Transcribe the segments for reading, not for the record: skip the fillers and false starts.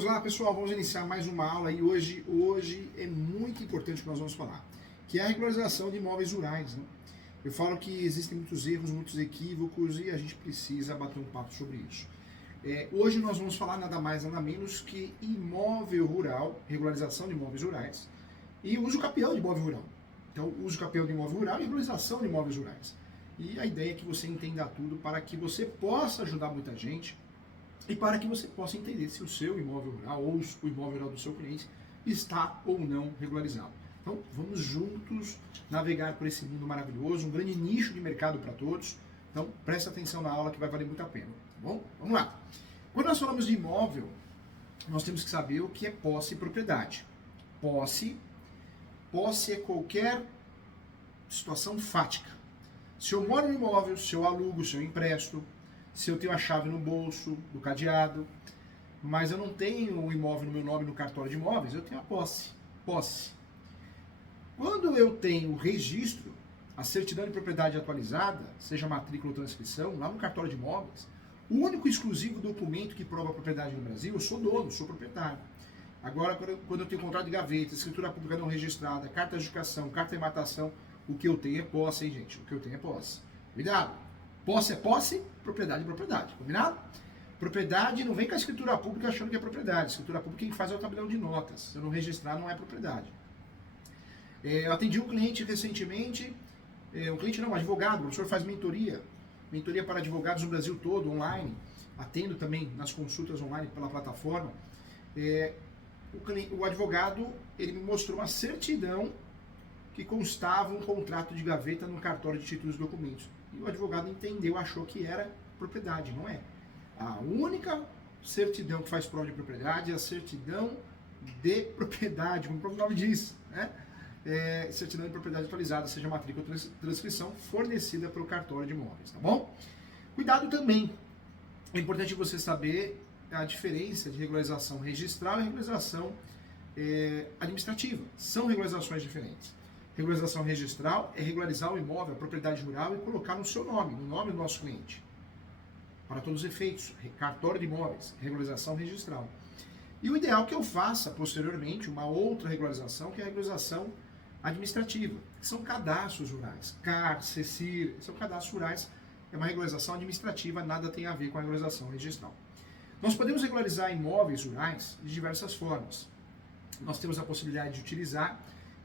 Vamos lá, pessoal, vamos iniciar mais uma aula e hoje é muito importante o que nós vamos falar, que é a regularização de imóveis rurais, né? Eu falo que existem muitos erros, muitos equívocos e a gente precisa bater um papo sobre isso. Hoje nós vamos falar nada mais, nada menos que imóvel rural, regularização de imóveis rurais e uso capião de imóvel rural. Então, uso capião de imóvel rural e regularização de imóveis rurais. E a ideia é que você entenda tudo para que você possa ajudar muita gente e para que você possa entender se o seu imóvel rural ou o imóvel rural do seu cliente está ou não regularizado. Então, vamos juntos navegar por esse mundo maravilhoso, um grande nicho de mercado para todos. Então, preste atenção na aula que vai valer muito a pena, tá bom? Vamos lá. Quando nós falamos de imóvel, nós temos que saber o que é posse e propriedade. Posse é qualquer situação fática. Se eu moro no imóvel, se eu alugo, se eu empresto, se eu tenho a chave no bolso do cadeado, mas eu não tenho o imóvel no meu nome no cartório de imóveis, eu tenho a posse. Quando eu tenho o registro, a certidão de propriedade atualizada, seja matrícula ou transcrição, lá no cartório de imóveis, o único e exclusivo documento que prova a propriedade no Brasil, eu sou dono, sou proprietário. Agora, quando eu tenho contrato de gaveta, escritura pública não registrada, carta de adjudicação, carta de matação, o que eu tenho é posse, hein, gente? O que eu tenho é posse. Cuidado! Posse é posse, propriedade é propriedade. Combinado? Propriedade não vem com a escritura pública achando que é propriedade. Escritura pública quem faz é o tabelião de notas. Se eu não registrar, não é propriedade. Eu atendi um cliente recentemente, um advogado, o professor faz mentoria para advogados no Brasil todo, online. Atendo também nas consultas online pela plataforma. O advogado, ele me mostrou uma certidão que constava um contrato de gaveta no cartório de títulos e documentos. E o advogado entendeu, achou que era propriedade, não é. A única certidão que faz prova de propriedade é a certidão de propriedade, como o próprio nome diz, né? Certidão de propriedade atualizada, seja matrícula ou transcrição, fornecida pelo cartório de imóveis, tá bom? Cuidado também, é importante você saber a diferença de regularização registral e regularização administrativa. São regularizações diferentes. Regularização registral é regularizar o imóvel, a propriedade rural e colocar no seu nome, no nome do nosso cliente. Para todos os efeitos, cartório de imóveis, regularização registral. E o ideal é que eu faça posteriormente uma outra regularização, que é a regularização administrativa, que são cadastros rurais, CAR, CECIR, são cadastros rurais, é uma regularização administrativa, nada tem a ver com a regularização registral. Nós podemos regularizar imóveis rurais de diversas formas. Nós temos a possibilidade de utilizar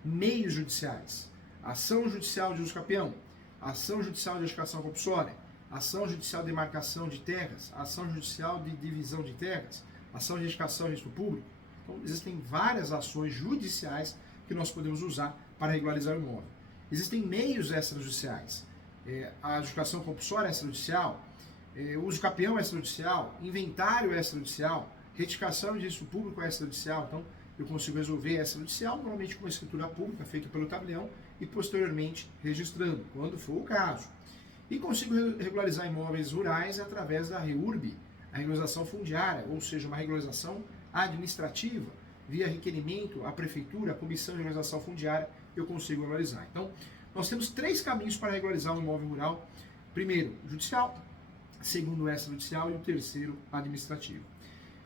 meios judiciais, ação judicial de uso capião, ação judicial de adjudicação compulsória, ação judicial de demarcação de terras, ação judicial de divisão de terras, ação de edificação de registro público. Então, existem várias ações judiciais que nós podemos usar para regularizar o imóvel. Existem meios extrajudiciais, a adjudicação compulsória extrajudicial, o uso capião extrajudicial, inventário extrajudicial, retificação de registro público extrajudicial. Então, eu consigo resolver extrajudicial, normalmente com uma escritura pública feita pelo tabelião e posteriormente registrando, quando for o caso. E consigo regularizar imóveis rurais através da REURB, a regularização fundiária, ou seja, uma regularização administrativa, via requerimento à prefeitura, a comissão de regularização fundiária, eu consigo regularizar. Então, nós temos 3 caminhos para regularizar um imóvel rural. Primeiro, judicial, segundo, extrajudicial e o terceiro, administrativo.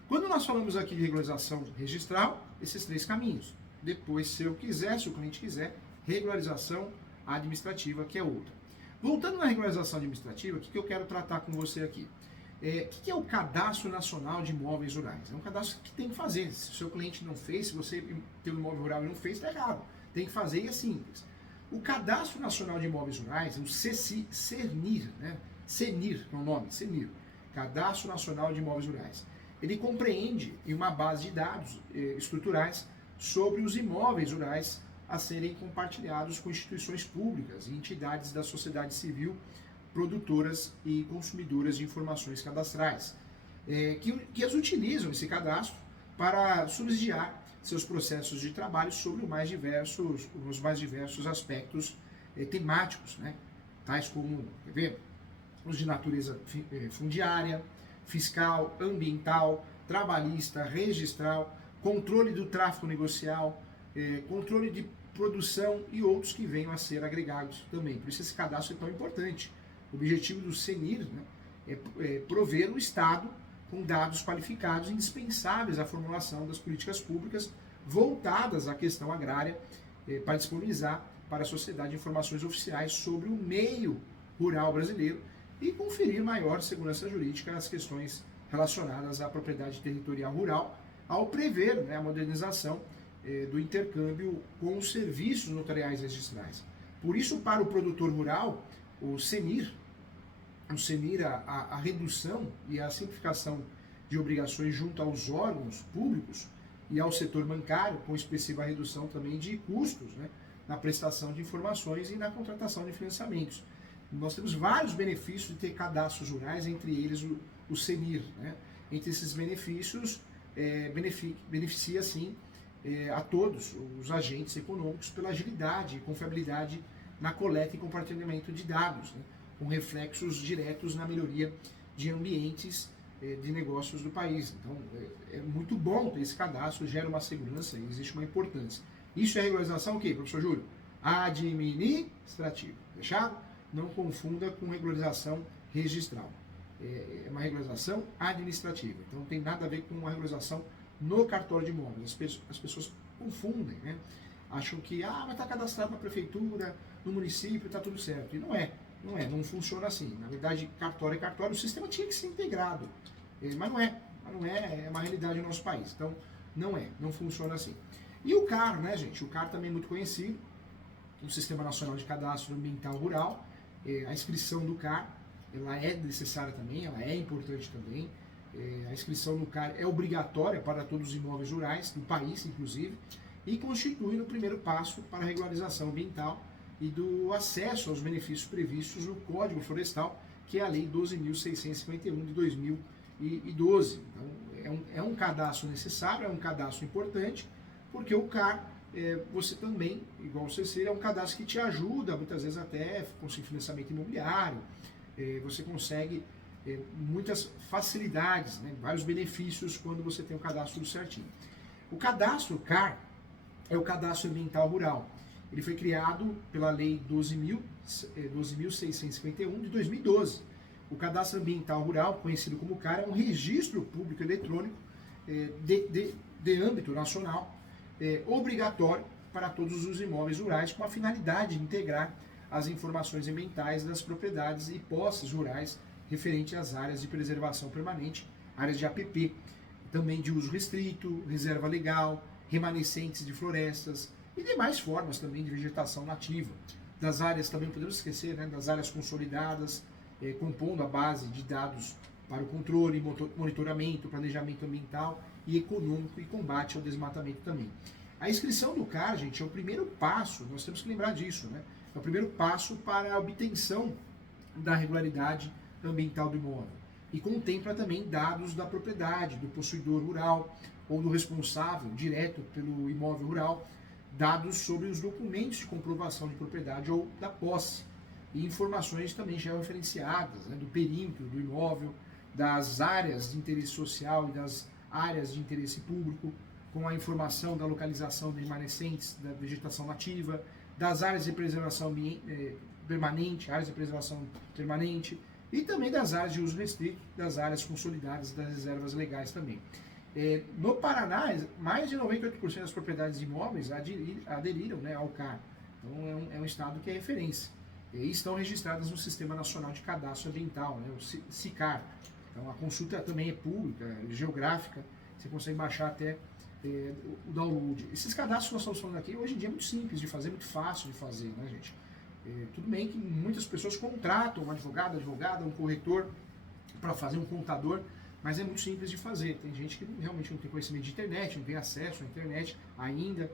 Quando nós falamos aqui de regularização registral, esses 3 caminhos. Depois, se o cliente quiser, regularização administrativa, que é outra. Voltando na regularização administrativa, o que eu quero tratar com você aqui? O que é o Cadastro Nacional de Imóveis Rurais? É um cadastro que tem que fazer. Se o seu cliente não fez, se você tem um imóvel rural e não fez, está errado. Tem que fazer e é simples. O Cadastro Nacional de Imóveis Rurais, o CENIR, né? CENIR é o nome, CENIR, Cadastro Nacional de Imóveis Rurais. Ele compreende uma base de dados estruturais sobre os imóveis rurais a serem compartilhados com instituições públicas e entidades da sociedade civil, produtoras e consumidoras de informações cadastrais, que as utilizam esse cadastro para subsidiar seus processos de trabalho sobre os mais diversos aspectos temáticos, né? Tais como, os de natureza fundiária, fiscal, ambiental, trabalhista, registral, controle do tráfico negocial, controle de produção e outros que venham a ser agregados também. Por isso esse cadastro é tão importante. O objetivo do CENIR, né, é prover o Estado com dados qualificados indispensáveis à formulação das políticas públicas voltadas à questão agrária, para disponibilizar para a sociedade informações oficiais sobre o meio rural brasileiro e conferir maior segurança jurídica às questões relacionadas à propriedade territorial rural, ao prever, né, a modernização do intercâmbio com os serviços notariais registrais. Por isso, para o produtor rural, o CENIR, a redução e a simplificação de obrigações junto aos órgãos públicos e ao setor bancário, com expressiva redução também de custos, né, na prestação de informações e na contratação de financiamentos. Nós temos vários benefícios de ter cadastros rurais, entre eles o CENIR. Né? Entre esses benefícios, beneficia, sim, a todos os agentes econômicos pela agilidade e confiabilidade na coleta e compartilhamento de dados, né? Com reflexos diretos na melhoria de ambientes de negócios do país. Então, é muito bom ter esse cadastro, gera uma segurança e existe uma importância. Isso é regularização o quê, professor Júlio? Administrativa. Fechado? Não confunda com regularização registral. É uma regularização administrativa. Então, não tem nada a ver com uma regularização no cartório de imóveis. As pessoas confundem, né? Acham que, mas está cadastrado na prefeitura, no município, está tudo certo. E não funciona assim. Na verdade, cartório é cartório, o sistema tinha que ser integrado. Mas não é uma realidade no nosso país. Então, não funciona assim. E o CAR, né, gente? O CAR também é muito conhecido, o Sistema Nacional de Cadastro Ambiental Rural. A inscrição do CAR, ela é necessária também, ela é importante também. A inscrição no CAR é obrigatória para todos os imóveis rurais, do país, inclusive, e constitui o primeiro passo para a regularização ambiental e do acesso aos benefícios previstos no Código Florestal, que é a Lei 12.651 de 2012. Então, é um cadastro necessário, é um cadastro importante, porque o CAR, você também, igual o CC, é um cadastro que te ajuda, muitas vezes até conseguir financiamento imobiliário, você consegue muitas facilidades, né, vários benefícios quando você tem o cadastro certinho. O cadastro CAR é o Cadastro Ambiental Rural. Ele foi criado pela Lei 12.651 de 2012. O Cadastro Ambiental Rural, conhecido como CAR, é um registro público eletrônico de âmbito nacional, obrigatório para todos os imóveis rurais, com a finalidade de integrar as informações ambientais das propriedades e posses rurais referente às áreas de preservação permanente, áreas de APP, também de uso restrito, reserva legal, remanescentes de florestas e demais formas também de vegetação nativa. Das áreas, também podemos esquecer, né, das áreas consolidadas, compondo a base de dados para o controle, monitoramento, planejamento ambiental e econômico e combate ao desmatamento também. A inscrição do CAR, gente, é o primeiro passo, nós temos que lembrar disso, né? É o primeiro passo para a obtenção da regularidade ambiental do imóvel. E contempla também dados da propriedade, do possuidor rural ou do responsável direto pelo imóvel rural, dados sobre os documentos de comprovação de propriedade ou da posse, e informações também georreferenciadas, né, do perímetro do imóvel, das áreas de interesse social e das áreas de interesse público, com a informação da localização de remanescentes da vegetação nativa, das áreas de preservação permanente, áreas de preservação permanente, e também das áreas de uso restrito, das áreas consolidadas, das reservas legais também. No Paraná, mais de 98% das propriedades de imóveis aderiram, né, ao CAR. Então é um estado que é referência. E estão registradas no Sistema Nacional de Cadastro Ambiental, né, o SICAR. Então a consulta também é pública, geográfica, você consegue baixar até o download. Esses cadastros que nós estamos falando aqui, hoje em dia é muito simples de fazer, muito fácil de fazer, né, gente? Tudo bem que muitas pessoas contratam um advogado, um corretor para fazer, um contador, mas é muito simples de fazer. Tem gente que realmente não tem conhecimento de internet, não tem acesso à internet ainda,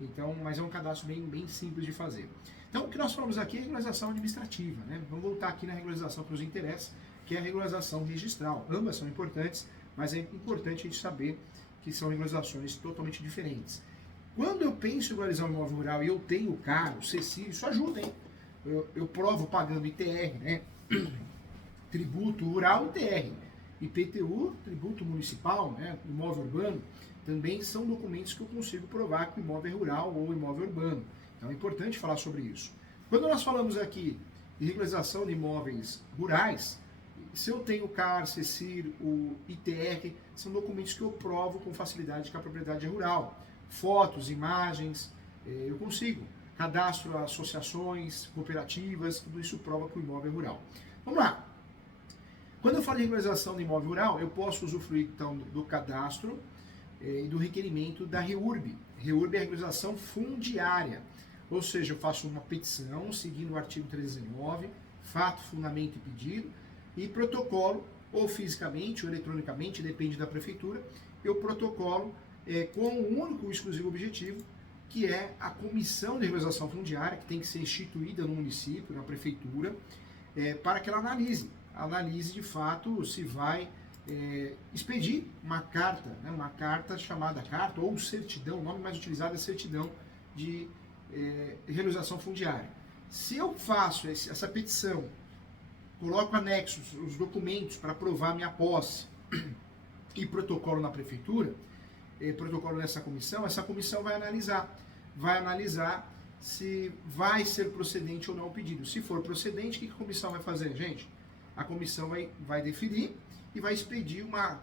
então, mas é um cadastro bem simples de fazer. Então, o que nós falamos aqui é regularização administrativa, né? Vamos voltar aqui na regularização que nos interessa, que é a regularização registral. Ambas são importantes, mas é importante a gente saber que são regularizações totalmente diferentes. Quando eu penso em regularizar um imóvel rural e eu tenho o CAR, o CECI, isso ajuda, hein? Eu provo pagando ITR, né? Tributo rural e ITR. IPTU, tributo municipal, né? Imóvel urbano, também são documentos que eu consigo provar que o imóvel é rural ou imóvel urbano. Então é importante falar sobre isso. Quando nós falamos aqui de regularização de imóveis rurais, se eu tenho o CAR, CECIR, o ITR, são documentos que eu provo com facilidade que a propriedade é rural. Fotos, imagens, eu consigo. Cadastro, associações, cooperativas, tudo isso prova que o imóvel é rural. Vamos lá. Quando eu falo de regularização do imóvel rural, eu posso usufruir então do cadastro e do requerimento da REURB. REURB é a regularização fundiária, ou seja, eu faço uma petição seguindo o artigo 319, fato, fundamento e pedido, e protocolo, ou fisicamente ou eletronicamente, depende da prefeitura, eu protocolo com um único e exclusivo objetivo, que é a comissão de regularização fundiária, que tem que ser instituída no município, na prefeitura, para que ela analise de fato se vai expedir uma carta, né, uma carta chamada carta ou certidão, o nome mais utilizado é certidão de regularização fundiária. Se eu faço essa petição, coloco anexos, os documentos para provar minha posse e protocolo na prefeitura, protocolo nessa comissão, essa comissão vai analisar se vai ser procedente ou não o pedido. Se for procedente, o que a comissão vai fazer, gente? A comissão vai definir e vai expedir uma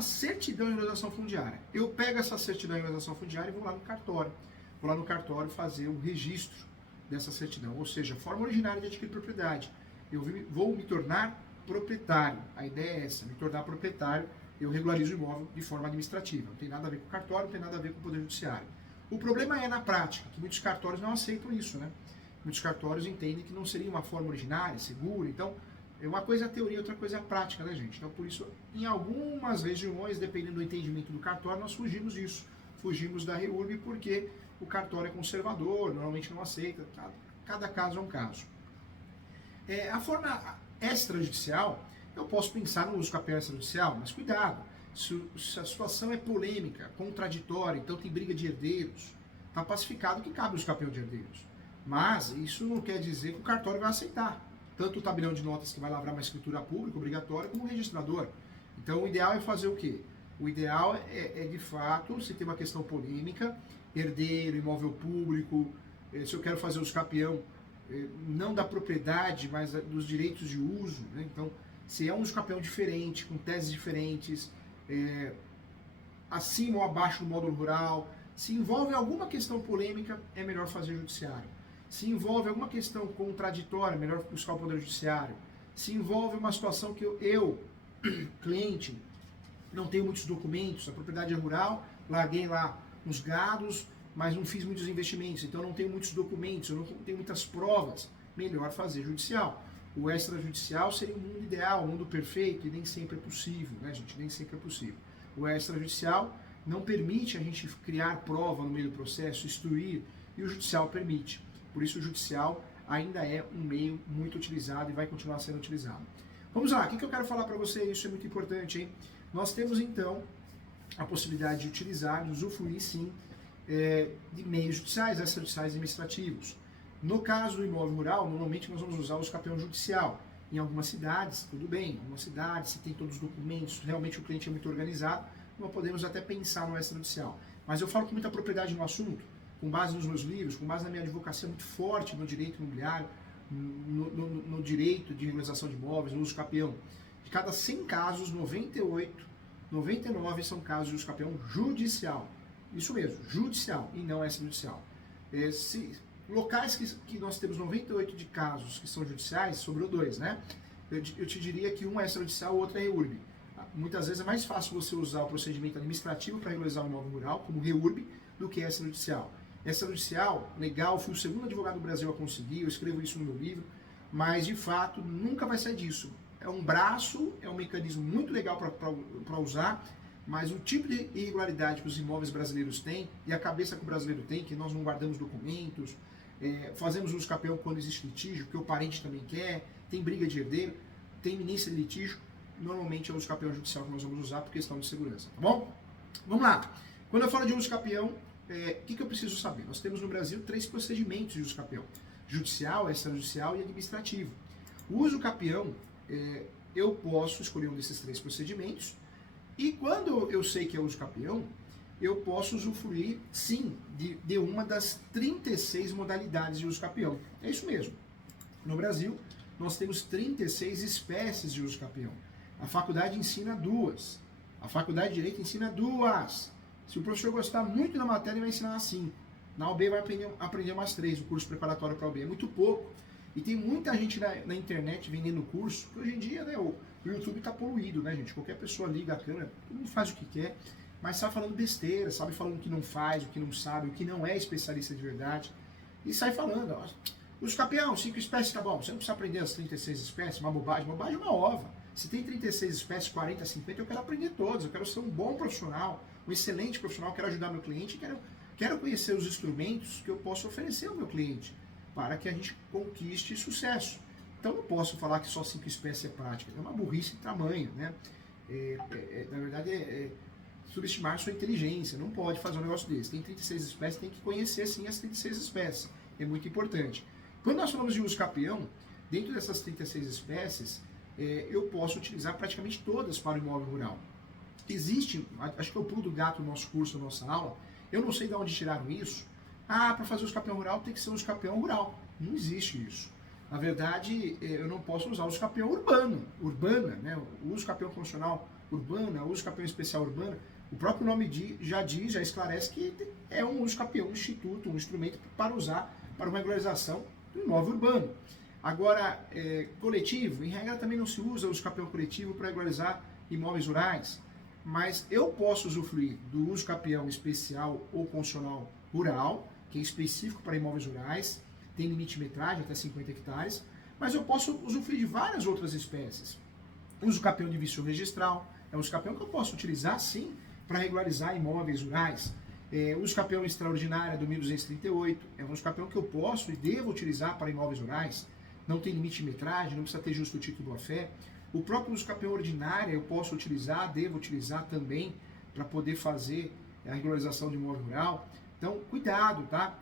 certidão de regularização fundiária. Eu pego essa certidão de regularização fundiária e vou lá no cartório. Vou lá no cartório fazer o registro dessa certidão, ou seja, forma originária de adquirir propriedade. Eu vou me tornar proprietário. A ideia é essa, me tornar proprietário, eu regularizo o imóvel de forma administrativa. Não tem nada a ver com o cartório, não tem nada a ver com o Poder Judiciário. O problema é na prática, que muitos cartórios não aceitam isso, né? Muitos cartórios entendem que não seria uma forma originária, segura, então uma coisa é a teoria, outra coisa é a prática, né, gente? Então, por isso, em algumas regiões, dependendo do entendimento do cartório, nós fugimos disso. Fugimos da REURB porque o cartório é conservador, normalmente não aceita, cada caso é um caso. A forma extrajudicial, eu posso pensar no uso capião extrajudicial, mas cuidado, se a situação é polêmica, contraditória, então tem briga de herdeiros, está pacificado que cabe o uso capião de herdeiros. Mas isso não quer dizer que o cartório vai aceitar. Tanto o tabelião de notas que vai lavrar uma escritura pública obrigatória, como o registrador. Então o ideal é fazer o quê? O ideal de fato, se tem uma questão polêmica, herdeiro, imóvel público, se eu quero fazer uso capião, não da propriedade, mas dos direitos de uso, né? Então, se é um uso capião diferente, com teses diferentes, acima ou abaixo do módulo rural, se envolve alguma questão polêmica, é melhor fazer judiciário. Se envolve alguma questão contraditória, é melhor buscar o Poder Judiciário. Se envolve uma situação que eu cliente, não tenho muitos documentos, a propriedade é rural, larguei lá uns gados, mas não fiz muitos investimentos, então não tenho muitos documentos, eu não tenho muitas provas, melhor fazer judicial. O extrajudicial seria o mundo ideal, o mundo perfeito, e nem sempre é possível, né, gente? Nem sempre é possível. O extrajudicial não permite a gente criar prova no meio do processo, instruir, e o judicial permite. Por isso o judicial ainda é um meio muito utilizado e vai continuar sendo utilizado. Vamos lá, o que eu quero falar para você? Isso é muito importante, hein? Nós temos então a possibilidade de utilizar, de usufruir sim, de meios judiciais, extrajudiciais e administrativos. No caso do imóvel rural, normalmente nós vamos usar o capião judicial. Em algumas cidades, tudo bem, em algumas cidades, se tem todos os documentos, realmente o cliente é muito organizado, nós podemos até pensar no extrajudicial. Mas eu falo com muita propriedade no assunto, com base nos meus livros, com base na minha advocacia muito forte no direito imobiliário, no direito de regularização de imóveis, no uso capião. De cada 100 casos, 99 são casos de uso capião judicial. Isso mesmo, judicial e não extrajudicial. Locais que nós temos 98 de casos que são judiciais, sobrou 2, né? Eu te diria que um é extrajudicial, o outro é REURB. Muitas vezes é mais fácil você usar o procedimento administrativo para regularizar o imóvel rural, como REURB, do que extrajudicial. Extrajudicial, legal, fui o segundo advogado do Brasil a conseguir, eu escrevo isso no meu livro, mas de fato nunca vai sair disso. É um braço, é um mecanismo muito legal para usar, mas o tipo de irregularidade que os imóveis brasileiros têm e a cabeça que o brasileiro tem, que nós não guardamos documentos, fazemos uso capião quando existe litígio, porque o parente também quer, tem briga de herdeiro, tem iminência de litígio, normalmente é o uso capião judicial que nós vamos usar por questão de segurança, tá bom? Vamos lá. Quando eu falo de uso capião, o que eu preciso saber? Nós temos no Brasil 3 procedimentos de uso capião: judicial, extrajudicial e administrativo. O uso capião, eu posso escolher um desses 3 procedimentos, e quando eu sei que é uso capião, eu posso usufruir, sim, de uma das 36 modalidades de uso capião. É isso mesmo. No Brasil, nós temos 36 espécies de uso capião. A faculdade ensina 2. A faculdade de Direito ensina 2. Se o professor gostar muito da matéria, ele vai ensinar 5. Na OAB vai aprender umas 3, o curso preparatório para a OAB. É muito pouco. E tem muita gente na internet vendendo curso, que hoje em dia, né, o YouTube está poluído, né, gente? Qualquer pessoa liga a câmera, todo mundo faz o que quer, mas sai falando besteira, sabe falando o que não faz, o que não sabe, o que não é especialista de verdade. E sai falando, ó, uso capião, 5 espécies, tá bom, você não precisa aprender as 36 espécies, uma bobagem é uma ova. Se tem 36 espécies, 40, 50, eu quero aprender todas, eu quero ser um bom profissional, um excelente profissional, quero ajudar meu cliente, quero conhecer os instrumentos que eu posso oferecer ao meu cliente, para que a gente conquiste sucesso. Então não posso falar que só 5 espécies é prática, é uma burrice de tamanho, né? Na verdade subestimar a sua inteligência, não pode fazer um negócio desse. Tem 36 espécies, tem que conhecer sim as 36 espécies, é muito importante. Quando nós falamos de uso capião, dentro dessas 36 espécies, eu posso utilizar praticamente todas para o imóvel rural. Existe, acho que é o pulo do gato no nosso curso, na nossa aula, eu não sei de onde tiraram isso. Para fazer uso capião rural tem que ser uso capião rural. Não existe isso. Na verdade, eu não posso usar o uso capião urbana, né? O uso capião convencional urbana, o uso capião especial urbana, o próprio nome já esclarece que é um uso capião, um instituto, um instrumento para usar para uma regularização do imóvel urbano. Agora, coletivo, em regra também não se usa o uso capião coletivo para regularizar imóveis rurais, mas eu posso usufruir do uso capião especial ou convencional rural, que é específico para imóveis rurais, tem limite de metragem até 50 hectares, mas eu posso usufruir de várias outras espécies. Uso capião de vício registral, é um uso capião que eu posso utilizar sim para regularizar imóveis rurais. Uso capião extraordinária do 1238, é um uso capião que eu posso e devo utilizar para imóveis rurais, não tem limite de metragem, não precisa ter justo título boa fé. O próprio uso capião ordinária eu posso utilizar, devo utilizar também para poder fazer a regularização de imóvel rural. Então, cuidado, tá?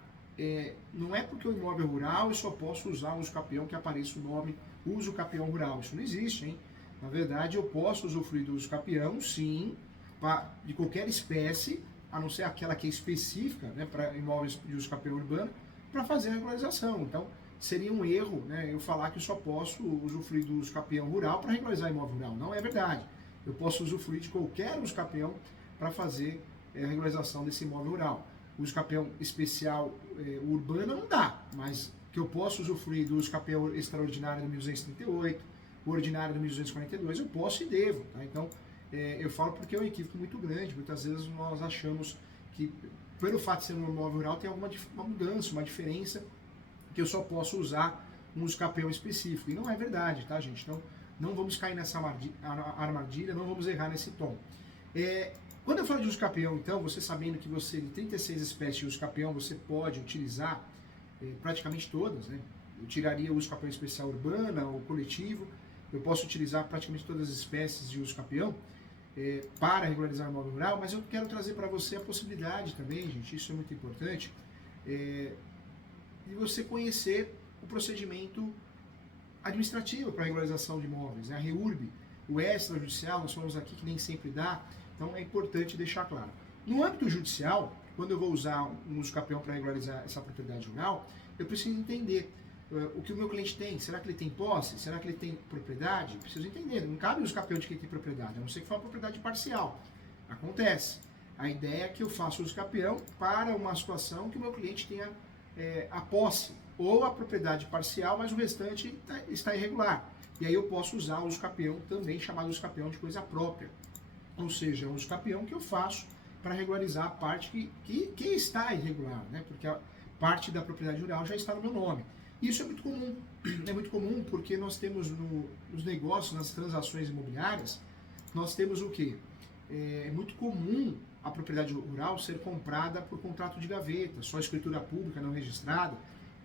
Não é porque o imóvel rural eu só posso usar o uso capião que apareça o nome uso capião rural. Isso não existe, hein? Na verdade, eu posso usufruir do uso capião, sim, de qualquer espécie, a não ser aquela que é específica, né, para imóveis de uso capião urbano, para fazer a regularização. Então, seria um erro, né, eu falar que eu só posso usufruir do uso capião rural para regularizar imóvel rural. Não é verdade. Eu posso usufruir de qualquer uso capião para fazer a regularização desse imóvel rural. O uso capião especial urbano não dá, mas que eu posso usufruir do uso capião extraordinário do 1238, o ordinário do 1242, eu posso e devo. Tá? Então, eu falo porque é um equívoco muito grande. Muitas vezes nós achamos que, pelo fato de ser um imóvel rural, tem alguma mudança, uma diferença, que eu só posso usar um uso capião específico. E não é verdade, tá, gente? Então, não vamos cair nessa armadilha, não vamos errar nesse tom. Quando eu falo de uso capião, então, você sabendo que você, de 36 espécies de uso capião, você pode utilizar praticamente todas, né? Eu tiraria o uso capião especial urbana ou coletivo, eu posso utilizar praticamente todas as espécies de uso capião para regularizar o imóvel rural, mas eu quero trazer para você a possibilidade também, gente, isso é muito importante, de você conhecer o procedimento administrativo para regularização de imóveis, né? A REURB, o extrajudicial, nós falamos aqui que nem sempre dá, então é importante deixar claro. No âmbito judicial, quando eu vou usar um uso capião para regularizar essa propriedade rural, eu preciso entender o que o meu cliente tem. Será que ele tem posse? Será que ele tem propriedade? Eu preciso entender. Não cabe o uso capião de quem tem propriedade, a não ser que for uma propriedade parcial. Acontece. A ideia é que eu faça o uso capião para uma situação que o meu cliente tenha a posse ou a propriedade parcial, mas o restante está irregular. E aí eu posso usar o uso capião também, chamado uso capião de coisa própria. Ou seja, é um uso capião que eu faço para regularizar a parte que está irregular, né? Porque a parte da propriedade rural já está no meu nome. Isso é muito comum porque nós temos nos negócios, nas transações imobiliárias, nós temos o quê? É muito comum a propriedade rural ser comprada por contrato de gaveta, só escritura pública não registrada,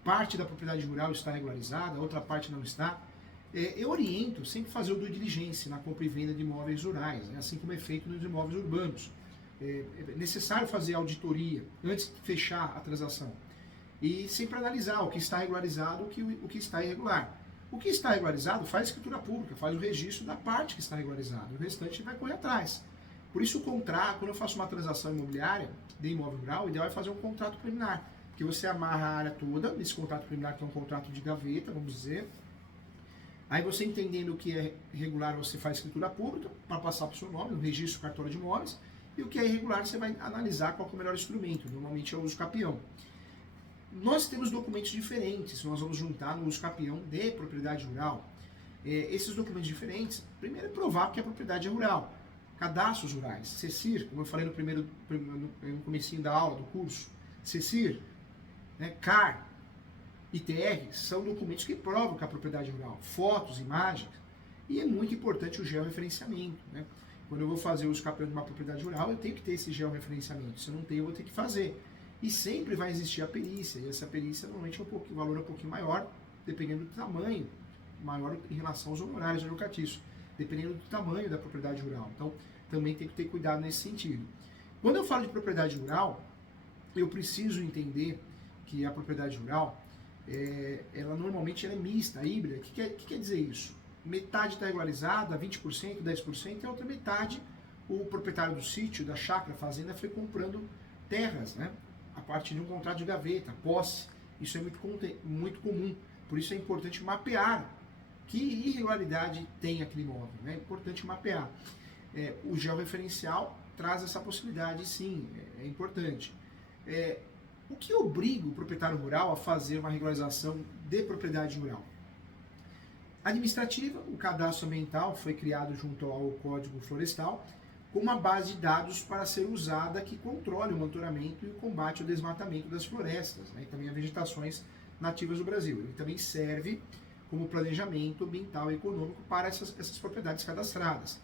parte da propriedade rural está regularizada, outra parte não está. Eu oriento sempre fazer o due diligence na compra e venda de imóveis rurais, né? Assim como é feito nos imóveis urbanos. É necessário fazer auditoria antes de fechar a transação. E sempre analisar o que está regularizado e o que está irregular. O que está regularizado faz escritura pública, faz o registro da parte que está regularizada. O restante vai correr atrás. Por isso o contrato, quando eu faço uma transação imobiliária de imóvel rural, o ideal é fazer um contrato preliminar. Porque você amarra a área toda nesse contrato preliminar, que é um contrato de gaveta, vamos dizer. Aí você entendendo o que é regular, você faz escritura pública para passar para o seu nome, no registro cartório de imóveis, e o que é irregular você vai analisar qual é o melhor instrumento, normalmente é o uso capião. Nós temos documentos diferentes, nós vamos juntar no uso capião de propriedade rural. Esses documentos diferentes, primeiro é provar que a propriedade é rural. Cadastros rurais, CECIR, como eu falei no comecinho da aula, do curso, CECIR, né, CAR, ITR, são documentos que provam que a propriedade é rural. Fotos, imagens, e é muito importante o georreferenciamento, né? Quando eu vou fazer o uso capião de uma propriedade rural, eu tenho que ter esse georreferenciamento. Se eu não tenho, eu vou ter que fazer. E sempre vai existir a perícia, e essa perícia normalmente é o valor é um pouquinho maior, dependendo do tamanho, maior em relação aos honorários locatícios, dependendo do tamanho da propriedade rural. Então, também tem que ter cuidado nesse sentido. Quando eu falo de propriedade rural, eu preciso entender que a propriedade rural, ela normalmente é mista, híbrida. O que quer dizer isso? Metade está regularizada, 20%, 10%, e a outra metade, o proprietário do sítio, da chácara, fazenda, foi comprando terras, né? A partir de um contrato de gaveta, posse. Isso é muito comum. Por isso é importante mapear que irregularidade tem aquele imóvel, né? É importante mapear. O georreferencial traz essa possibilidade, sim, é importante. O que obriga o proprietário rural a fazer uma regularização de propriedade rural? Administrativa, o cadastro ambiental foi criado junto ao Código Florestal com uma base de dados para ser usada que controle o monitoramento e o combate ao desmatamento das florestas, né, e também as vegetações nativas do Brasil. Ele também serve como planejamento ambiental e econômico para essas propriedades cadastradas.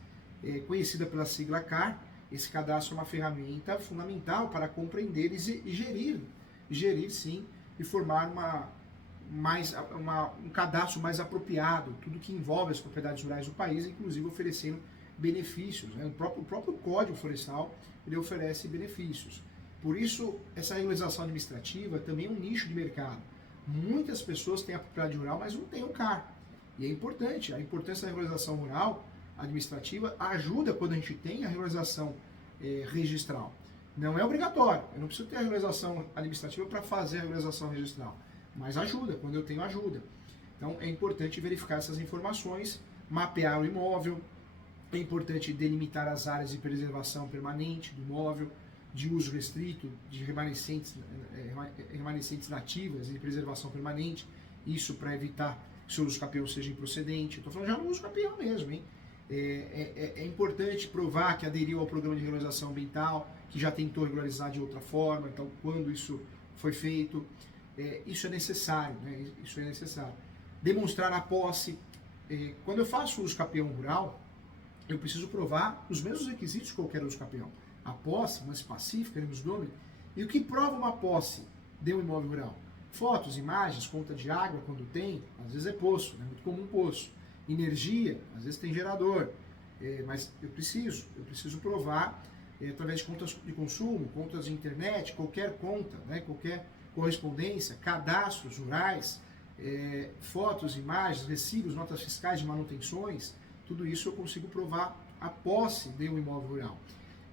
Conhecida pela sigla CAR, esse cadastro é uma ferramenta fundamental para compreender e gerir sim, e formar um cadastro mais apropriado, tudo que envolve as propriedades rurais do país, inclusive oferecendo benefícios, né? O próprio Código Florestal, ele oferece benefícios. Por isso, essa regularização administrativa também é um nicho de mercado. Muitas pessoas têm a propriedade rural, mas não têm o CAR. E é importante, a importância da regularização rural administrativa ajuda quando a gente tem a regularização registral. Não é obrigatório, eu não preciso ter a regularização administrativa para fazer a regularização registral, mas ajuda, quando eu tenho ajuda. Então é importante verificar essas informações, mapear o imóvel, é importante delimitar as áreas de preservação permanente do imóvel, de uso restrito, de remanescentes nativas e de preservação permanente, isso para evitar que o seu uso capião seja improcedente. Estou falando já no uso capião mesmo, hein? É importante provar que aderiu ao programa de regularização ambiental, que já tentou regularizar de outra forma, então quando isso foi feito, isso é necessário, né? Isso é necessário. Demonstrar a posse. Quando eu faço uso capião rural, eu preciso provar os mesmos requisitos que qualquer uso capião. A posse, uma pacífica, animus domini. E o que prova uma posse de um imóvel rural? Fotos, imagens, conta de água, quando tem, às vezes é poço, é muito comum poço. Energia, às vezes tem gerador, mas eu preciso provar através de contas de consumo, contas de internet, qualquer conta, né, qualquer correspondência, cadastros rurais, fotos, imagens, recibos, notas fiscais de manutenções, tudo isso eu consigo provar a posse de um imóvel rural.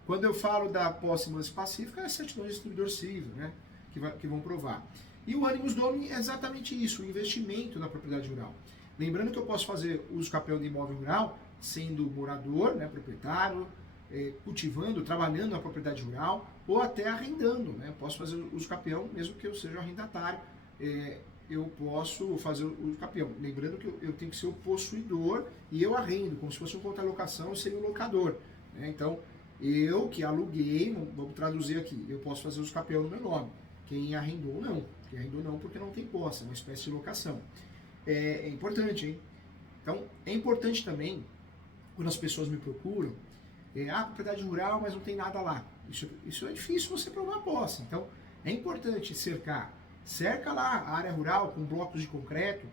Quando eu falo da posse mais pacífica, é a certidão de distribuidor civil, né, que vão provar. E o animus domini é exatamente isso, o investimento na propriedade rural. Lembrando que eu posso fazer uso capião de imóvel rural sendo morador, né, proprietário, cultivando, trabalhando na propriedade rural ou até arrendando, né? Eu posso fazer uso capião mesmo que eu seja arrendatário, eu posso fazer uso capião. Lembrando que eu tenho que ser o possuidor e eu arrendo, como se fosse um contra-locação, eu seria o locador, né? Então, eu que aluguei, vamos traduzir aqui, eu posso fazer uso capião no meu nome. Quem arrendou, não. Quem arrendou, não, porque não tem posse, é uma espécie de locação. É importante, hein? Então, é importante também, quando as pessoas me procuram, propriedade rural, mas não tem nada lá. Isso é difícil você provar a posse. Então, é importante cercar. Cerca lá a área rural com blocos de concreto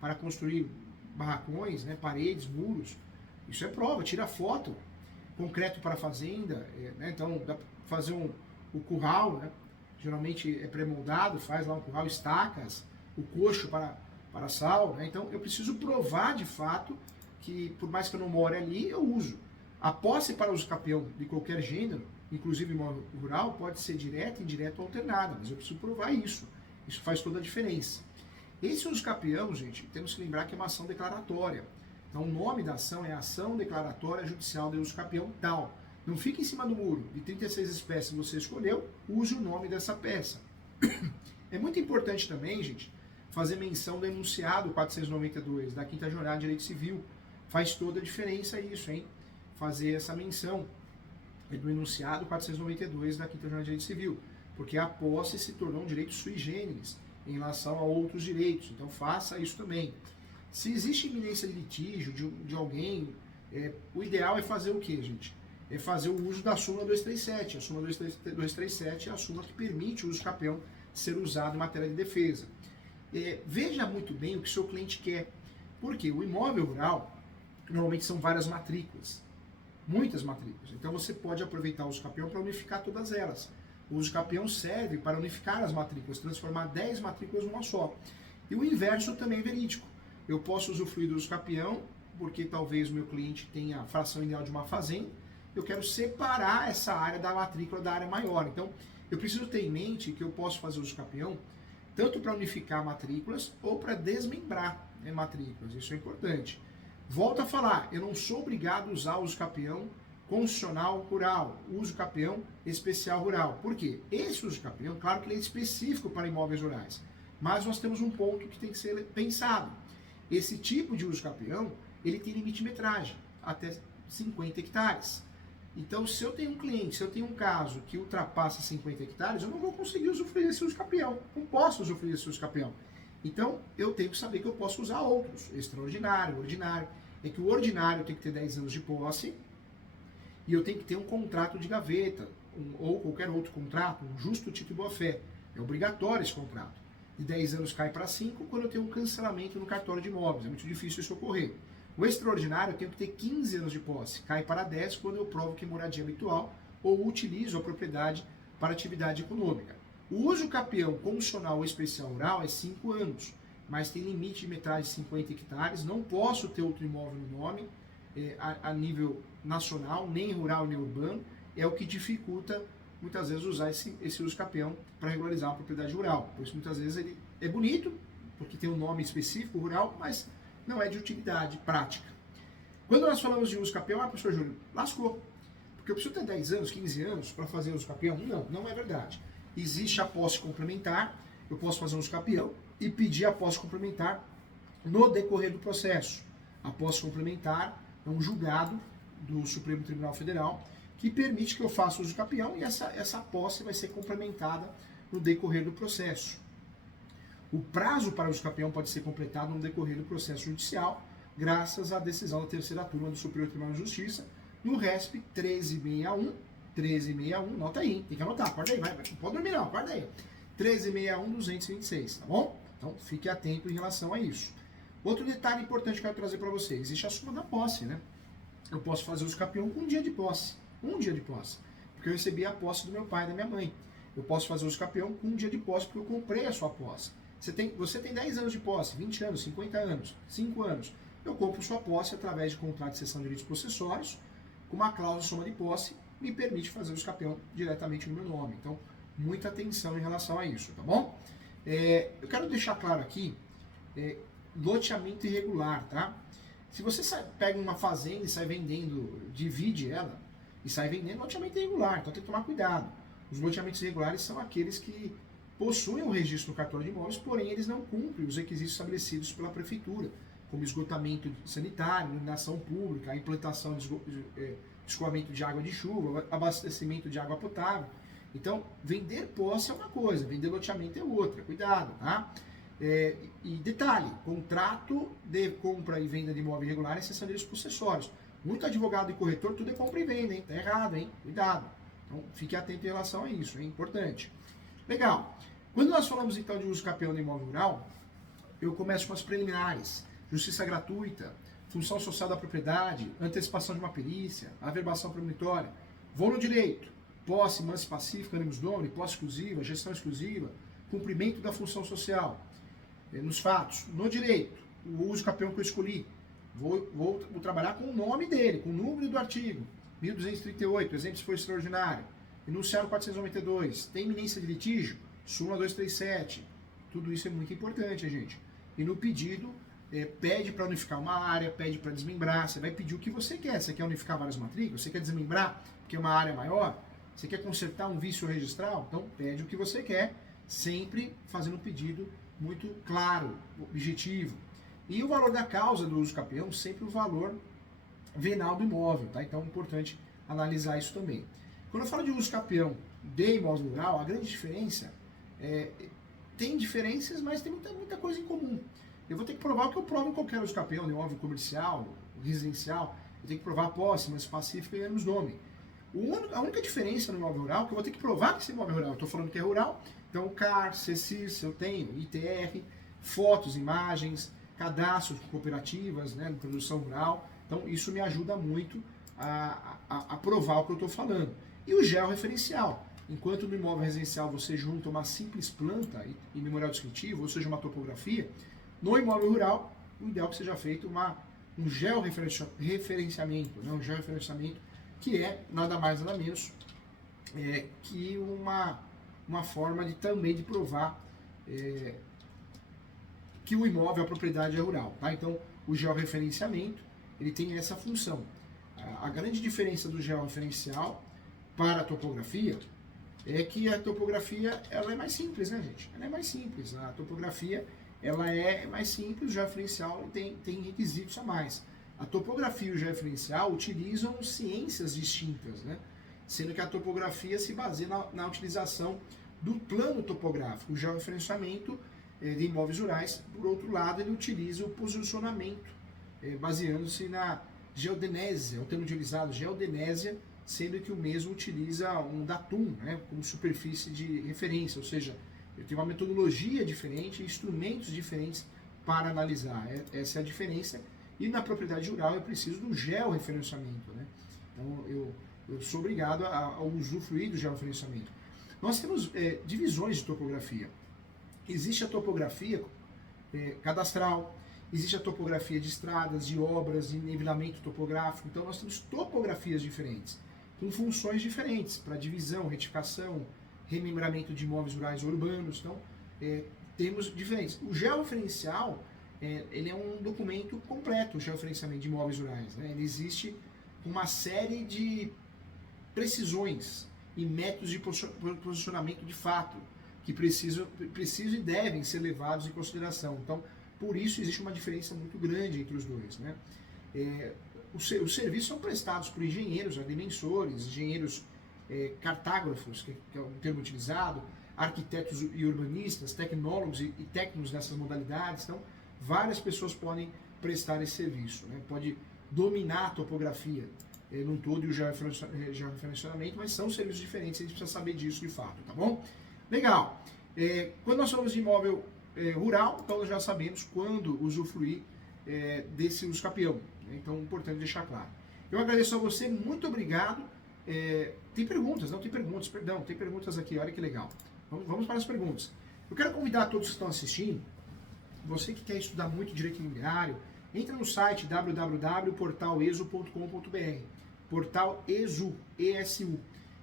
para construir barracões, né, paredes, muros. Isso é prova, tira foto. Concreto para a fazenda, né? Então, dá para fazer o curral, né? Geralmente é pré-moldado, faz lá um curral, estacas, o coxo para sal, né? Então eu preciso provar de fato que, por mais que eu não more ali, eu uso. A posse para uso capião de qualquer gênero, inclusive imóvel rural, pode ser direta, indireta ou alternada, mas eu preciso provar isso. Isso faz toda a diferença. Esse uso capião, gente, temos que lembrar que é uma ação declaratória. Então, o nome da ação é Ação Declaratória Judicial de Uso Capião tal. Não fique em cima do muro. De 36 espécies que você escolheu, use o nome dessa peça. É muito importante também, gente, fazer menção do enunciado 492 da 5ª Jornada de Direito Civil. Faz toda a diferença isso, hein? Fazer essa menção do enunciado 492 da 5ª Jornada de Direito Civil. Porque a posse se tornou um direito sui generis em relação a outros direitos. Então, faça isso também. Se existe iminência de litígio de alguém, o ideal é fazer o quê, gente? É fazer o uso da súmula 237. A súmula 237 é a súmula que permite o uso capião ser usado em matéria de defesa. Veja muito bem o que o seu cliente quer. Porque o imóvel rural, normalmente são várias matrículas. Muitas matrículas. Então você pode aproveitar o uso capião para unificar todas elas. O uso capião serve para unificar as matrículas, transformar 10 matrículas numa só. E o inverso também é verídico. Eu posso usufruir do uso capião, porque talvez o meu cliente tenha a fração ideal de uma fazenda, eu quero separar essa área da matrícula da área maior. Então, eu preciso ter em mente que eu posso fazer uso capião tanto para unificar matrículas ou para desmembrar matrículas. Isso é importante. Volto a falar, eu não sou obrigado a usar o uso capião constitucional rural, uso capião especial rural. Por quê? Esse uso capião, claro que ele é específico para imóveis rurais, mas nós temos um ponto que tem que ser pensado. Esse tipo de uso capião, ele tem limite de metragem, até 50 hectares. Então, se eu tenho um cliente, se eu tenho um caso que ultrapassa 50 hectares, eu não vou conseguir usufruir desse uso capião. Não posso usufruir desse uso capião. Então, eu tenho que saber que eu posso usar outros. Extraordinário, ordinário. É que o ordinário tem que ter 10 anos de posse e eu tenho que ter um contrato de gaveta, ou qualquer outro contrato, um justo título de boa-fé. É obrigatório esse contrato. De 10 anos cai para 5 quando eu tenho um cancelamento no cartório de imóveis. É muito difícil isso ocorrer. O extraordinário eu tenho que ter 15 anos de posse. Cai para 10 quando eu provo que é moradia habitual ou utilizo a propriedade para atividade econômica. O uso capião constitucional ou especial rural é 5 anos, mas tem limite de metragem de 50 hectares. Não posso ter outro imóvel no nome a nível nacional, nem rural nem urbano. É o que dificulta muitas vezes usar esse uso capião para regularizar a propriedade rural. Por isso muitas vezes ele é bonito, porque tem um nome específico rural, mas não é de utilidade prática. Quando nós falamos de uso capião, professor Júlio, lascou. Porque eu preciso ter 10 anos, 15 anos para fazer uso capião? Não, não é verdade. Existe a posse complementar, eu posso fazer uso capião e pedir a posse complementar no decorrer do processo. A posse complementar é um julgado do Supremo Tribunal Federal que permite que eu faça uso capião e essa posse vai ser complementada no decorrer do processo. O prazo para o uso capião pode ser completado no decorrer do processo judicial, graças à decisão da terceira turma do Superior Tribunal de Justiça, no RESP 1361, nota aí, tem que anotar, acorda aí, vai, não pode dormir não, acorda aí. 1361-226, tá bom? Então, fique atento em relação a isso. Outro detalhe importante que eu quero trazer para você, existe a súmula da posse, né? Eu posso fazer uso capião com um dia de posse, porque eu recebi a posse do meu pai e da minha mãe. Eu posso fazer uso capião com um dia de posse, porque eu comprei a sua posse. Você tem 10 anos de posse, 20 anos, 50 anos, 5 anos. Eu compro sua posse através de contrato de cessão de direitos possessórios, com uma cláusula soma de posse, me permite fazer o uso capião diretamente no meu nome. Então, muita atenção em relação a isso, tá bom? Eu quero deixar claro aqui, loteamento irregular, tá? Se você pega uma fazenda e sai vendendo, divide ela e sai vendendo, loteamento irregular, então tem que tomar cuidado. Os loteamentos irregulares são aqueles que possuem o registro no cartório de imóveis, porém eles não cumprem os requisitos estabelecidos pela prefeitura, como esgotamento sanitário, iluminação pública, a implantação de escoamento de água de chuva, abastecimento de água potável. Então, vender posse é uma coisa, vender loteamento é outra, cuidado, tá? E detalhe, contrato de compra e venda de imóvel irregular é cessão de direitos possessórios. Muito advogado e corretor, tudo é compra e venda, hein? Tá errado, hein? Cuidado. Então, fique atento em relação a isso, é importante. Legal. Quando nós falamos então de uso capião do imóvel rural, eu começo com as preliminares. Justiça gratuita, função social da propriedade, antecipação de uma perícia, averbação premonitória. Vou no direito, posse, mansa pacífica, animus domini, posse exclusiva, gestão exclusiva, cumprimento da função social. Nos fatos, no direito, o uso capião que eu escolhi, vou trabalhar com o nome dele, com o número do artigo, 1238, exemplo se for extraordinário, enunciado 492, tem iminência de litígio, súmula 237, tudo isso é muito importante, gente. e no pedido pede para unificar uma área, pede para desmembrar, você vai pedir o que você quer. Você quer unificar várias matrículas? Você quer desmembrar porque é uma área maior? Você quer consertar um vício registral? Então pede o que você quer, sempre fazendo um pedido muito claro, objetivo. E o valor da causa do uso capião, sempre o valor venal do imóvel, tá? Então é importante analisar isso também. Quando eu falo de uso capião de imóvel rural, a grande diferença tem diferenças, mas tem muita coisa em comum. Eu vou ter que provar o que eu provo em qualquer uso capião, de imóvel comercial, residencial, eu tenho que provar a posse, mas pacífica e menos nome. A única diferença no imóvel rural é que eu vou ter que provar que esse imóvel é rural, eu estou falando que é rural, então CAR, CECIS, eu tenho ITR, fotos, imagens, cadastros de cooperativas, né, de produção rural, então isso me ajuda muito a provar o que eu estou falando. E o georreferencial, enquanto no imóvel residencial você junta uma simples planta e memorial descritivo, ou seja, uma topografia, no imóvel rural, o ideal é que seja feito um georreferenciamento, né, um georreferenciamento que é nada mais nada menos que uma forma também de provar que o imóvel, a propriedade é rural. Tá? Então, o georreferenciamento ele tem essa função. A grande diferença do georreferencial para a topografia é que a topografia ela é mais simples, né, gente? Ela é mais simples. A topografia ela é mais simples, o georreferencial tem requisitos a mais. A topografia e o georreferencial utilizam ciências distintas, né? Sendo que a topografia se baseia na utilização do plano topográfico. O georreferenciamento de imóveis rurais, por outro lado, ele utiliza o posicionamento, baseando-se na geodenésia, o termo utilizado, geodenésia, sendo que o mesmo utiliza um datum, né, como superfície de referência, ou seja, eu tenho uma metodologia diferente, instrumentos diferentes para analisar. Essa é a diferença. E na propriedade rural eu preciso do georreferenciamento, né? Então eu sou obrigado a usufruir do georreferenciamento. Nós temos divisões de topografia. Existe a topografia cadastral, existe a topografia de estradas, de obras, de nivelamento topográfico. Então nós temos topografias diferentes, com funções diferentes, para divisão, retificação, remembramento de imóveis rurais ou urbanos. Então temos diferentes. O georreferencial ele é um documento completo, o georreferenciamento de imóveis rurais, né? Ele existe uma série de precisões e métodos de posicionamento de fato que precisam e devem ser levados em consideração. Então, por isso existe uma diferença muito grande entre os dois, né? Os serviços são prestados por engenheiros, agrimensores, engenheiros cartógrafos, que é um termo utilizado, arquitetos e urbanistas, tecnólogos e técnicos nessas modalidades. Então, várias pessoas podem prestar esse serviço, né? Pode dominar a topografia num todo e o georreferenciamento, mas são serviços diferentes, a gente precisa saber disso de fato, tá bom? Legal. Quando nós falamos de imóvel rural, então nós já sabemos quando usufruir desse uso capião, né? Então, importante deixar claro. Eu agradeço a você, muito obrigado. Tem perguntas, não tem perguntas, perdão, tem perguntas aqui, olha que legal. Vamos para as perguntas. Eu quero convidar todos que estão assistindo, você que quer estudar muito direito imobiliário, entra no site www.portalesu.com.br, Portal ESU, ESU.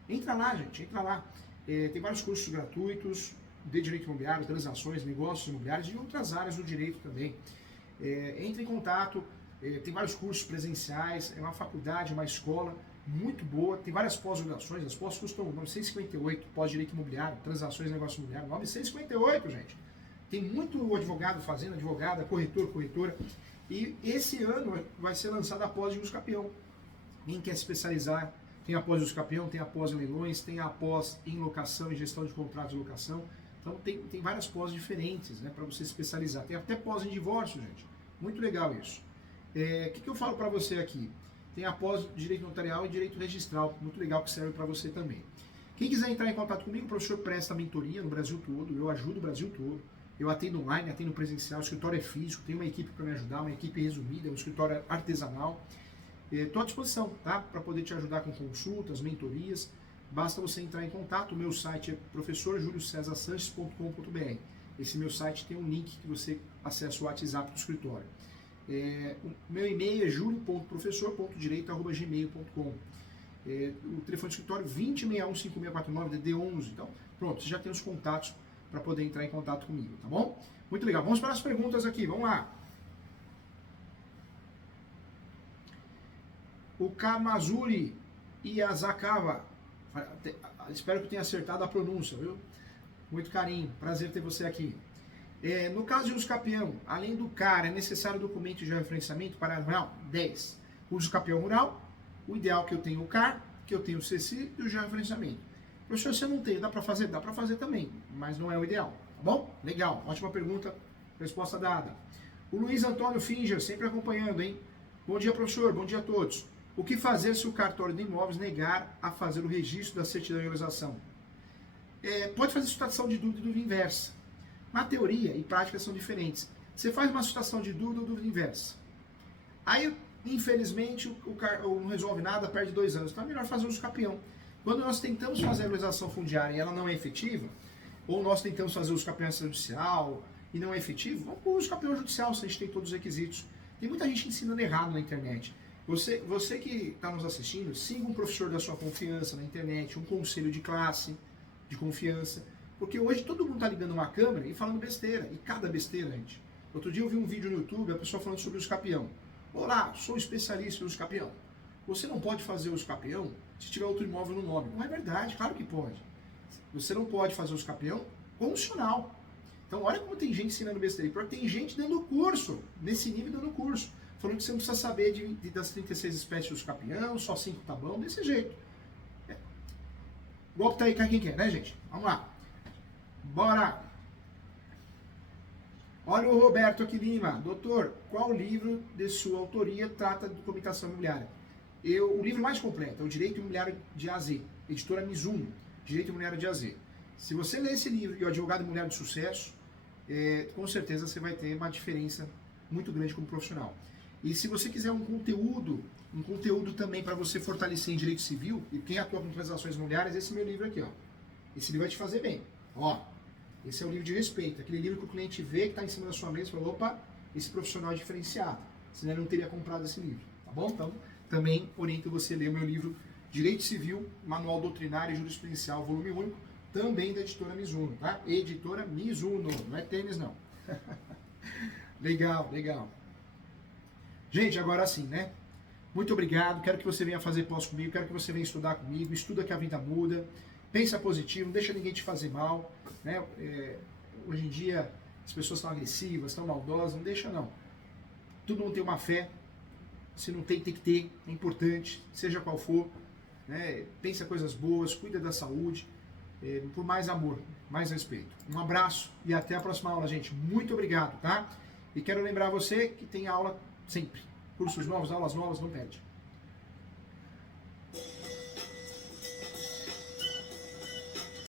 Entra lá, gente, entra lá. Tem vários cursos gratuitos de direito imobiliário, transações, negócios imobiliários e outras áreas do direito também. Entre em contato, tem vários cursos presenciais, é uma faculdade, uma escola muito boa, tem várias pós-graduações, as pós custam 958, pós-direito imobiliário, transações, negócio imobiliário, 958, gente. Tem muito advogado fazendo, advogada, corretor, corretora. E esse ano vai ser lançada a pós de uso capião. Quem quer se especializar, tem a pós de uso capião, tem a pós em leilões, tem a pós em locação e gestão de contratos de locação. Então tem várias pós diferentes, né, para você se especializar. Tem até pós em divórcio, gente. Muito legal isso. O que eu falo para você aqui? Tem a pós de direito notarial e direito registral. Muito legal, que serve para você também. Quem quiser entrar em contato comigo, o professor presta mentoria no Brasil todo. Eu ajudo o Brasil todo. Eu atendo online, atendo presencial, o escritório é físico, tenho uma equipe para me ajudar, uma equipe resumida, um escritório artesanal. Estou à disposição, tá? Para poder te ajudar com consultas, mentorias. Basta você entrar em contato. O meu site é professorjuliocesarsanches.com.br. Esse meu site tem um link que você acessa o WhatsApp do escritório. O meu e-mail é julio.professor.direito@gmail.com. O telefone do escritório 2061-5649, DD11. Então, pronto, você já tem os contatos para poder entrar em contato comigo, tá bom? Muito legal. Vamos para as perguntas aqui, vamos lá. O Kamazuri Iyazakawa, espero que eu tenha acertado a pronúncia, viu? Muito carinho, prazer ter você aqui. No caso de uso capião, além do CAR, é necessário documento de referenciamento para rural? 10. Uso capião rural, o ideal é que eu tenha o CAR, que eu tenha o CC e o georreferenciamento. Professor, se eu não tenho, dá para fazer? Dá para fazer também, mas não é o ideal, tá bom? Legal, ótima pergunta, resposta dada. O Luiz Antônio Finger, sempre acompanhando, hein? Bom dia, professor, bom dia a todos. O que fazer se o cartório de imóveis negar a fazer o registro da certidão de realização? Pode fazer situação de dúvida e dúvida inversa. Na teoria e prática são diferentes. Você faz uma situação de dúvida ou dúvida inversa. Aí, infelizmente, não resolve nada, perde 2 anos. Então é melhor fazer uso capião. Quando nós tentamos fazer a realização fundiária e ela não é efetiva, ou nós tentamos fazer uso capião judicial e não é efetivo, vamos para o uso capião judicial, se a gente tem todos os requisitos. Tem muita gente ensinando errado na internet. Você que está nos assistindo, siga um professor da sua confiança na internet, um conselho de classe, de confiança, porque hoje todo mundo está ligando uma câmera e falando besteira, e cada besteira, gente. Outro dia eu vi um vídeo no YouTube, a pessoa falando sobre o uso capião. Olá, sou especialista em uso capião. Você não pode fazer uso capião se tiver outro imóvel no nome. Não é verdade, claro que pode. Você não pode fazer uso capião condicional. Então olha como tem gente ensinando besteira, porque tem gente dando curso, nesse nível dando curso, falando que você não precisa saber das 36 espécies de uso capião, só 5 tá bom, desse jeito. O golpe tá aí, cai quem quer, né, gente? Vamos lá. Bora! Olha o Roberto aqui Lima. Doutor, qual livro de sua autoria trata de documentação imobiliária? O livro mais completo é o Direito Imobiliário de A a Z, editora Mizuno, Direito Imobiliário de A a Z. Se você ler esse livro e o Advogado Imobiliário de Sucesso, com certeza você vai ter uma diferença muito grande como profissional. E se você quiser um conteúdo também para você fortalecer em direito civil, e quem atua com transações imobiliárias, esse meu livro aqui, ó. Esse livro vai te fazer bem. Ó, esse é o livro de respeito, aquele livro que o cliente vê que está em cima da sua mesa e fala, opa, esse profissional é diferenciado, senão ele não teria comprado esse livro, tá bom? Então, também oriento você a ler o meu livro Direito Civil, Manual Doutrinário e Jurisprudencial, volume único, também da editora Mizuno, tá? Editora Mizuno, não é tênis não. Legal, legal. Gente, agora sim, né? Muito obrigado, quero que você venha fazer pós comigo, quero que você venha estudar comigo, estuda que a vida muda, pensa positivo, não deixa ninguém te fazer mal, né? Hoje em dia as pessoas estão agressivas, estão maldosas, não deixa não. Todo mundo tem uma fé, se não tem, tem que ter, é importante, seja qual for, né? Pensa coisas boas, cuida da saúde, por mais amor, mais respeito. Um abraço e até a próxima aula, gente. Muito obrigado, tá? E quero lembrar você que tem aula sempre. Cursos novos, aulas novas, não perde.